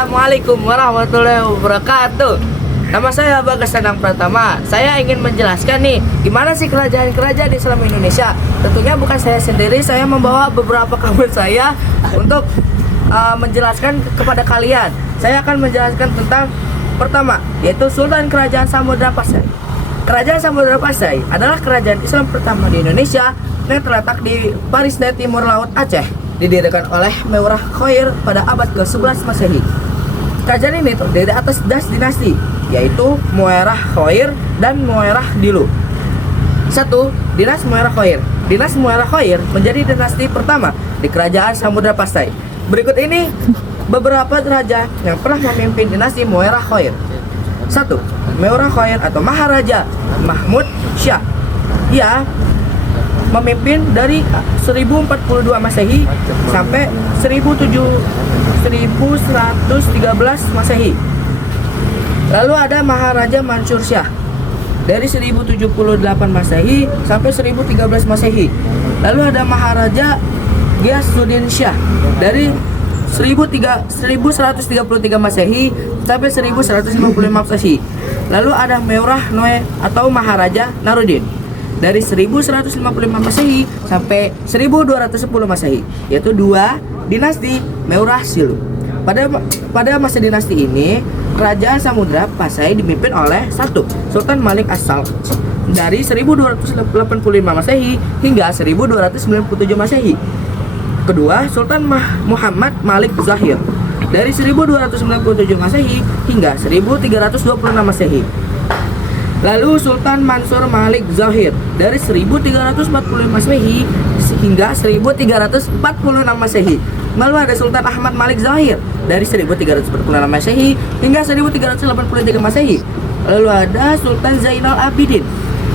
Assalamualaikum warahmatullahi wabarakatuh. Nama saya Bagas Danang Pratama. Saya ingin menjelaskan nih, gimana sih kerajaan-kerajaan Islam Indonesia. Tentunya bukan saya sendiri, saya membawa beberapa kawan saya untuk menjelaskan kepada kalian. Saya akan menjelaskan tentang pertama, yaitu Sultan Kerajaan Samudra Pasai. Kerajaan Samudra Pasai adalah kerajaan Islam pertama di Indonesia yang terletak di Parisdeh Timur Laut Aceh. Didirikan oleh Meurah Khoir pada abad ke-11 Masehi. Kerajaan ini terdiri atas das dinasti, yaitu Muairah Khoir dan Muairah Dilu. 1. Dinas Muairah Khoir. Dinas Muairah Khoir menjadi dinasti pertama di Kerajaan Samudra Pasai. Berikut ini beberapa raja yang pernah memimpin dinasti Muairah Khoir. 1. Meurah Khoir atau Maharaja Mahmud Syah. Ia memimpin dari 1042 Masehi sampai 1113 Masehi. Lalu ada Maharaja Mansur Syah dari 1078 Masehi sampai 1013 Masehi. Lalu ada Maharaja Ghiyasuddin Syah dari 1133 Masehi sampai 1155 Masehi. Lalu ada Meurah Noe atau Maharaja Naruddin dari 1155 Masehi sampai 1210 Masehi, yaitu dua dinasti Meurah Silu. Pada masa dinasti ini, Kerajaan Samudra Pasai dipimpin oleh 1. Sultan Malik As-Salj dari 1285 Masehi hingga 1297 Masehi. Kedua, Sultan Muhammad Malik Zahir dari 1297 Masehi hingga 1326 Masehi. Lalu Sultan Mansur Malik Zahir dari 1345 Masehi hingga 1346 Masehi. Lalu ada Sultan Ahmad Malik Zahir dari 1346 Masehi hingga 1383 Masehi. Lalu ada Sultan Zainal Abidin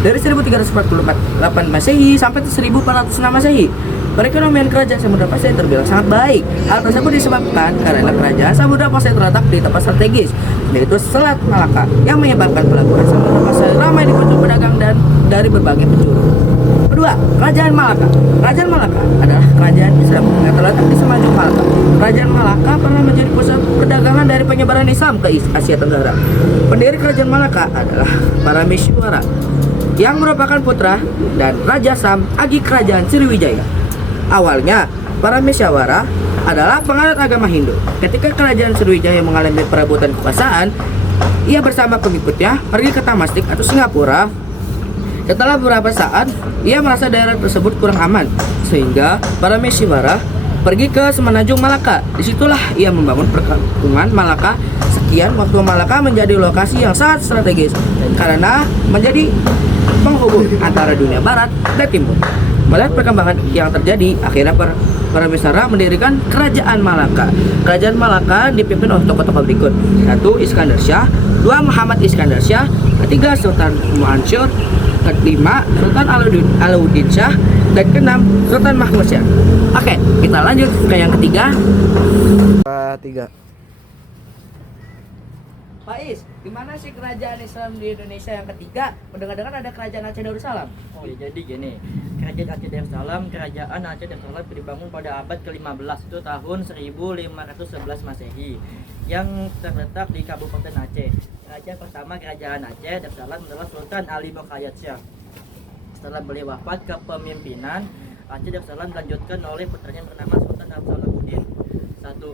dari 1348 Masehi sampai 1406 Masehi. Perekonomian Kerajaan Samudra Pasai terbilang sangat baik. Hal tersebut disebabkan karena Kerajaan Samudra Pasai terletak di tempat strategis, yaitu Selat Malaka, yang menyebabkan pelabuhan Samudra Pasai ramai dikunjungi pedagang dan dari berbagai penjuru. Kedua, Kerajaan Malaka. Kerajaan Malaka adalah kerajaan Islam yang terletak di Semenanjung Malaka. Kerajaan Malaka pernah menjadi pusat perdagangan dari penyebaran Islam ke Asia Tenggara. Pendiri Kerajaan Malaka adalah Parameswara, yang merupakan putra dan Raja Sam Agi Kerajaan Sriwijaya. Awalnya, Parameswara adalah penganut agama Hindu. Ketika Kerajaan Sriwijaya mengalami perebutan kekuasaan, ia bersama pengikutnya pergi ke Tamastik atau Singapura. Setelah beberapa saat, ia merasa daerah tersebut kurang aman, sehingga Parameswara pergi ke Semenanjung Malaka. Disitulah ia membangun perkampungan Malaka. Sekian waktu Malaka menjadi lokasi yang sangat strategis karena menjadi penghubung antara dunia barat dan timur. Melihat perkembangan yang terjadi, akhirnya Parameswara mendirikan Kerajaan Malaka. Kerajaan Malaka dipimpin oleh tokoh-tokoh berikut: 1. Iskandar Syah, 2. Muhammad Iskandar Syah, 3. Sultan Mansur, 5. Sultan Alauddin Syah, dan 6. Sultan Mahmud Syah. Oke, kita lanjut ke yang ketiga. Pak Is, gimana sih kerajaan Islam di Indonesia yang ketiga? Mendengar-dengar ada kerajaan Aceh Darussalam. Oh ya, jadi gini, kerajaan Aceh Darussalam dibangun pada abad ke-15, itu tahun 1511 Masehi, yang terletak di Kabupaten Aceh. Raja pertama kerajaan Aceh Darussalam adalah Sultan Ali Muqayyad Syah. Setelah beliau wafat, kepemimpinan Aceh Darussalam dilanjutkan oleh putranya yang bernama Sultan Alauddin. 1.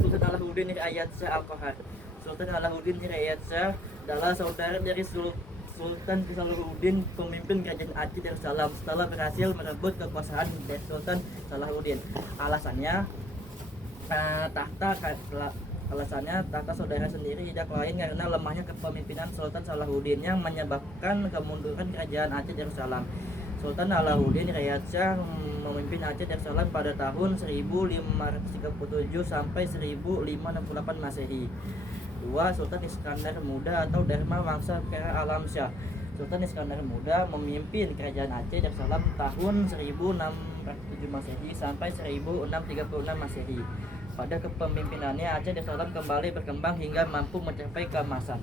Sultan Alauddin Riayat Syah Al-Qahar. Sultan Alauddin Riayat Syah adalah saudara dari Sultan Salahuddin, pemimpin kerajaan Aceh Darussalam, setelah berhasil merebut kekuasaan dari Sultan Salahuddin. Alasannya tahta saudara sendiri tidak lain karena lemahnya kepemimpinan Sultan Salahuddin yang menyebabkan kemunduran kerajaan Aceh Darussalam. Sultan Alauddin Riayat Syah memimpin Aceh Darussalam pada tahun 1537 sampai 1568 Masehi. 2. Sultan Iskandar Muda atau Dharma Wangsa Kera Alam Syah. Sultan Iskandar Muda memimpin kerajaan Aceh Darussalam tahun 1607 Masehi sampai 1636 Masehi. Pada kepemimpinannya, Aceh Darussalam kembali berkembang hingga mampu mencapai keemasan.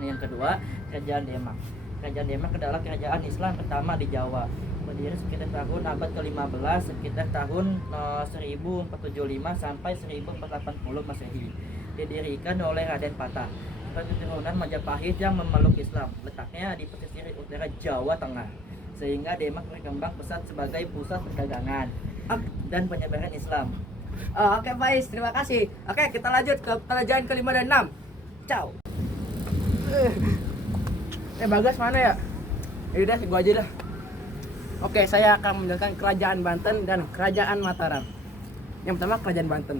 Yang kedua, Kerajaan Demak. Kerajaan Demak adalah kerajaan Islam pertama di Jawa. berdiri sekitar tahun abad ke-15 sekitar tahun 1475 sampai 1480 Masehi. Didirikan oleh Raden Patah sebagai keturunan Majapahit yang memeluk Islam. Letaknya di pesisir utara Jawa Tengah, sehingga Demak berkembang pesat sebagai pusat perdagangan dan penyebaran Islam. Oke Faiz, terima kasih. Oke, kita lanjut ke kerajaan ke-5 dan 6. Ciao. Bagas mana ya? Udah, gua aja dah. Oke, saya akan menjelaskan kerajaan Banten dan kerajaan Mataram. Yang pertama, kerajaan Banten.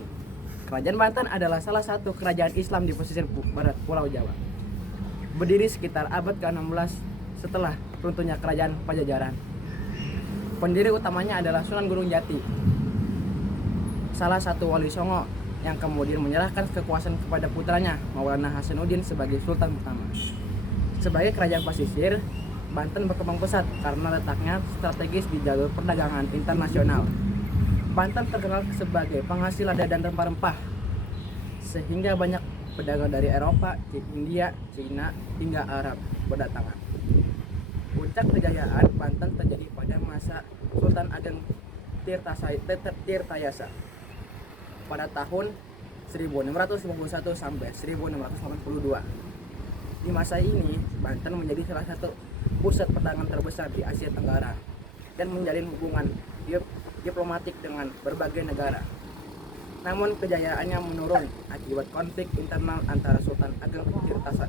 Kerajaan Banten adalah salah satu kerajaan Islam di pesisir barat Pulau Jawa. Berdiri sekitar abad ke-16 setelah runtuhnya kerajaan Pajajaran. Pendiri utamanya adalah Sunan Gunung Jati, salah satu wali Songo yang kemudian menyerahkan kekuasaan kepada putranya Maulana Hasanuddin sebagai sultan pertama. Sebagai kerajaan pesisir, Banten berkembang pesat karena letaknya strategis di jalur perdagangan internasional. Banten terkenal sebagai penghasil lada dan rempah-rempah, sehingga banyak pedagang dari Eropa, India, Cina, hingga Arab berdatangan. Puncak kejayaan Banten terjadi pada masa Sultan Ageng Tirtayasa pada tahun 1651 sampai 1682. Di masa ini, Banten menjadi salah satu pusat perdagangan terbesar di Asia Tenggara dan menjalin hubungan diplomatik dengan berbagai negara. Namun kejayaannya menurun akibat konflik internal antara Sultan Ageng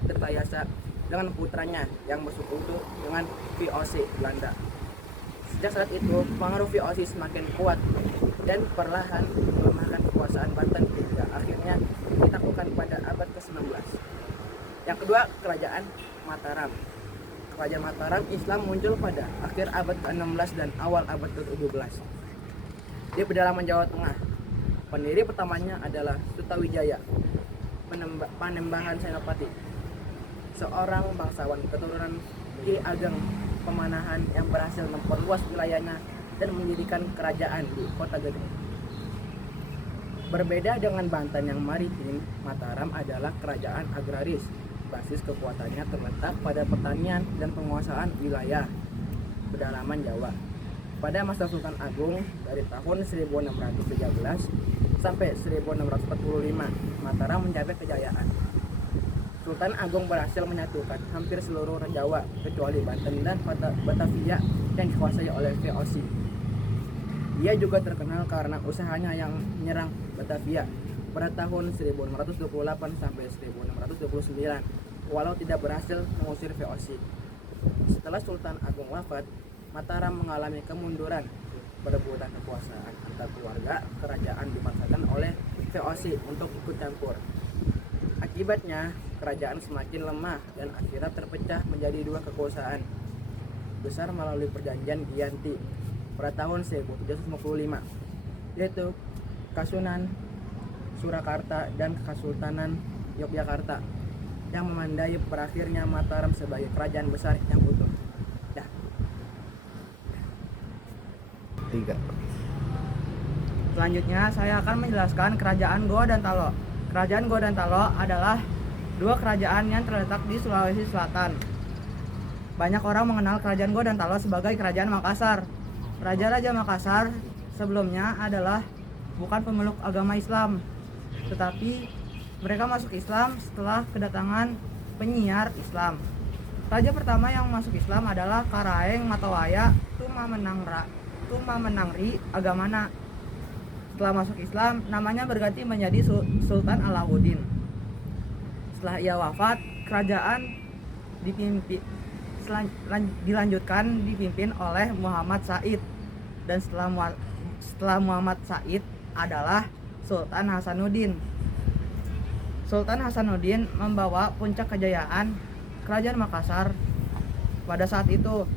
Tirtayasa dengan putranya yang bersekutu dengan VOC Belanda. Sejak saat itu, pengaruh VOC semakin kuat dan perlahan melemahkan kekuasaan Banten hingga akhirnya ditaklukkan pada abad ke-19. Yang kedua, kerajaan Mataram. Kerajaan Mataram Islam muncul pada akhir abad ke-16 dan awal abad ke-17 di pedalaman Jawa Tengah. Pendiri pertamanya adalah Sutawijaya, Panembahan Senopati, seorang bangsawan keturunan Ki Ageng Pemanahan yang berhasil memperluas wilayahnya dan mendirikan kerajaan di Kota Gede. Berbeda dengan Banten yang maritim, Mataram adalah kerajaan agraris. Basis kekuatannya terletak pada pertanian dan penguasaan wilayah pedalaman Jawa. Pada masa Sultan Agung dari tahun 1613 sampai 1645, Mataram mencapai kejayaan. Sultan Agung berhasil menyatukan hampir seluruh Jawa kecuali Banten dan Batavia yang dikuasai oleh VOC. Dia juga terkenal karena usahanya yang menyerang Batavia pada tahun 1628 sampai 1629, walau tidak berhasil mengusir VOC. Setelah Sultan Agung wafat, Mataram mengalami kemunduran. Perebutan kekuasaan antar keluarga kerajaan dimaksakan oleh VOC untuk ikut campur. Akibatnya, kerajaan semakin lemah dan akhirnya terpecah menjadi dua kekuasaan besar melalui perjanjian Giyanti pada tahun 1755, yaitu Kasunan Surakarta dan Kesultanan Yogyakarta, yang memandai berakhirnya Mataram sebagai kerajaan besar yang utuh. Dah. 3. Selanjutnya saya akan menjelaskan kerajaan Goa dan Talo. Kerajaan Goa dan Talo adalah dua kerajaan yang terletak di Sulawesi Selatan. Banyak orang mengenal kerajaan Goa dan Talo sebagai kerajaan Makassar. Raja-raja Makassar sebelumnya adalah bukan pemeluk agama Islam, tetapi mereka masuk Islam setelah kedatangan penyiar Islam. Raja pertama yang masuk Islam adalah Karaeng Matawaya Tumamenangri Agamana. Setelah masuk Islam, namanya berganti menjadi Sultan Alauddin. Setelah ia wafat, kerajaan dipimpin oleh Muhammad Said, dan setelah Muhammad Said adalah Sultan Hasanuddin. Sultan Hasanuddin membawa puncak kejayaan kerajaan Makassar pada saat itu.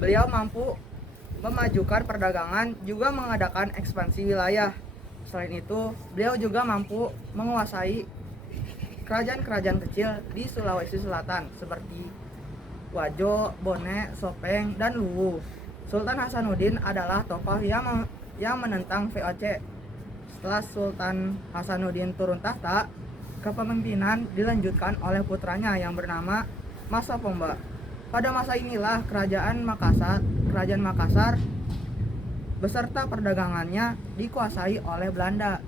Beliau mampu memajukan perdagangan, juga mengadakan ekspansi wilayah. Selain itu, beliau juga mampu menguasai kerajaan-kerajaan kecil di Sulawesi Selatan seperti Wajo, Bone, Sopeng, dan Luwu. Sultan Hasanuddin adalah tokoh yang menentang VOC. Setelah Sultan Hasanuddin turun tahta, kepemimpinan dilanjutkan oleh putranya yang bernama Masopomba. Pada masa inilah Kerajaan Makassar beserta perdagangannya dikuasai oleh Belanda.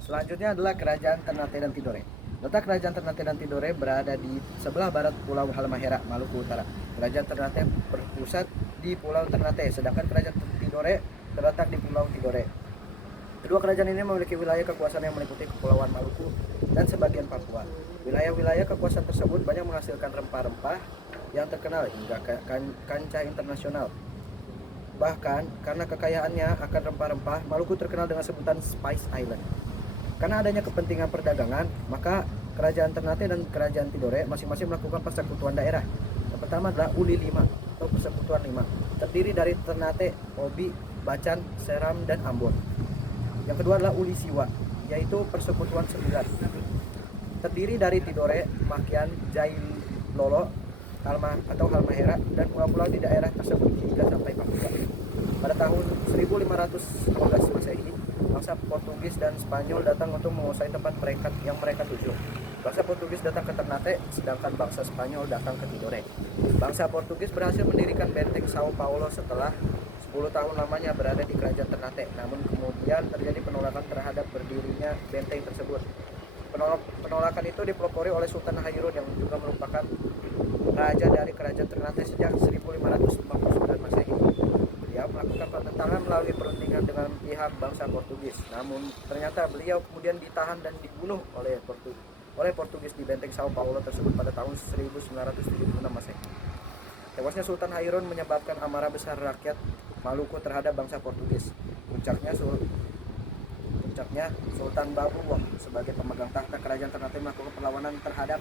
Selanjutnya adalah Kerajaan Ternate dan Tidore. Letak Kerajaan Ternate dan Tidore berada di sebelah barat Pulau Halmahera, Maluku Utara. Kerajaan Ternate berpusat di Pulau Ternate, sedangkan Kerajaan Tidore terletak di Pulau Tidore. Kedua kerajaan ini memiliki wilayah kekuasaan yang meliputi Kepulauan Maluku dan sebagian Papua. Wilayah-wilayah kekuasaan tersebut banyak menghasilkan rempah-rempah yang terkenal hingga kancah internasional. Bahkan karena kekayaannya akan rempah-rempah, Maluku terkenal dengan sebutan Spice Island. Karena adanya kepentingan perdagangan, maka Kerajaan Ternate dan Kerajaan Tidore masing-masing melakukan persekutuan daerah. Yang pertama adalah Uli 5 atau Persekutuan 5, terdiri dari Ternate, Obi, Bacan, Seram, dan Ambon. Yang kedua adalah Uli Siwa, yaitu Persekutuan 9, terdiri dari Tidore, Makian, Jailolo, Halmahera, dan pulau-pulau di daerah tersebut hingga sampai Papua. Pada tahun 1515 Masehi, bangsa Portugis dan Spanyol datang untuk menguasai tempat yang mereka tuju. Bangsa Portugis datang ke Ternate, sedangkan bangsa Spanyol datang ke Tidore. Bangsa Portugis berhasil mendirikan benteng Sao Paulo setelah 10 tahun lamanya berada di Kerajaan Ternate. Namun kemudian terjadi penolakan terhadap berdirinya benteng tersebut. Penolakan itu dipelopori oleh Sultan Hairun yang juga merupakan raja dari Kerajaan Ternate sejak 1559 Masehi. Beliau melakukan penentangan melalui perundingan dengan pihak bangsa Portugis. Namun ternyata beliau kemudian ditahan dan dibunuh oleh Portugis di benteng Sao Paulo tersebut pada tahun 1976 Masehi. Tewasnya Sultan Hairun menyebabkan amarah besar rakyat Maluku terhadap bangsa Portugis. Puncaknya Sultan Babullah sebagai pemegang tahta Kerajaan Ternate melakukan perlawanan terhadap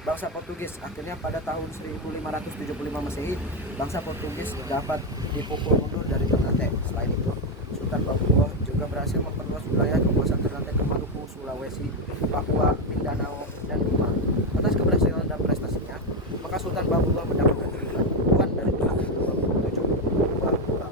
bangsa Portugis. Akhirnya pada tahun 1575 Masehi, bangsa Portugis dapat dipukul mundur dari Ternate. Selain itu, Sultan Babullah juga berhasil memperluas wilayah kekuasaan Ternate ke Maluku, Sulawesi, Papua, Mindanao, dan Bima. Atas keberhasilan dan prestasinya, maka Sultan Babullah mendapatkan dukungan dari pihak 27 pulau.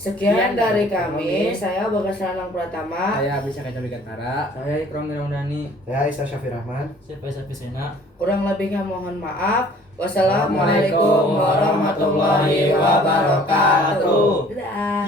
Sekian dari kami, saya Bagas Lanang Pratama. Saya bisa Kaca Gantara. Saya Ikram Niraundani. Saya Isa Syafir Rahman. Saya Faisal Pisena. Kurang lebihnya mohon maaf. Wassalamualaikum warahmatullahi wabarakatuh. Dadah.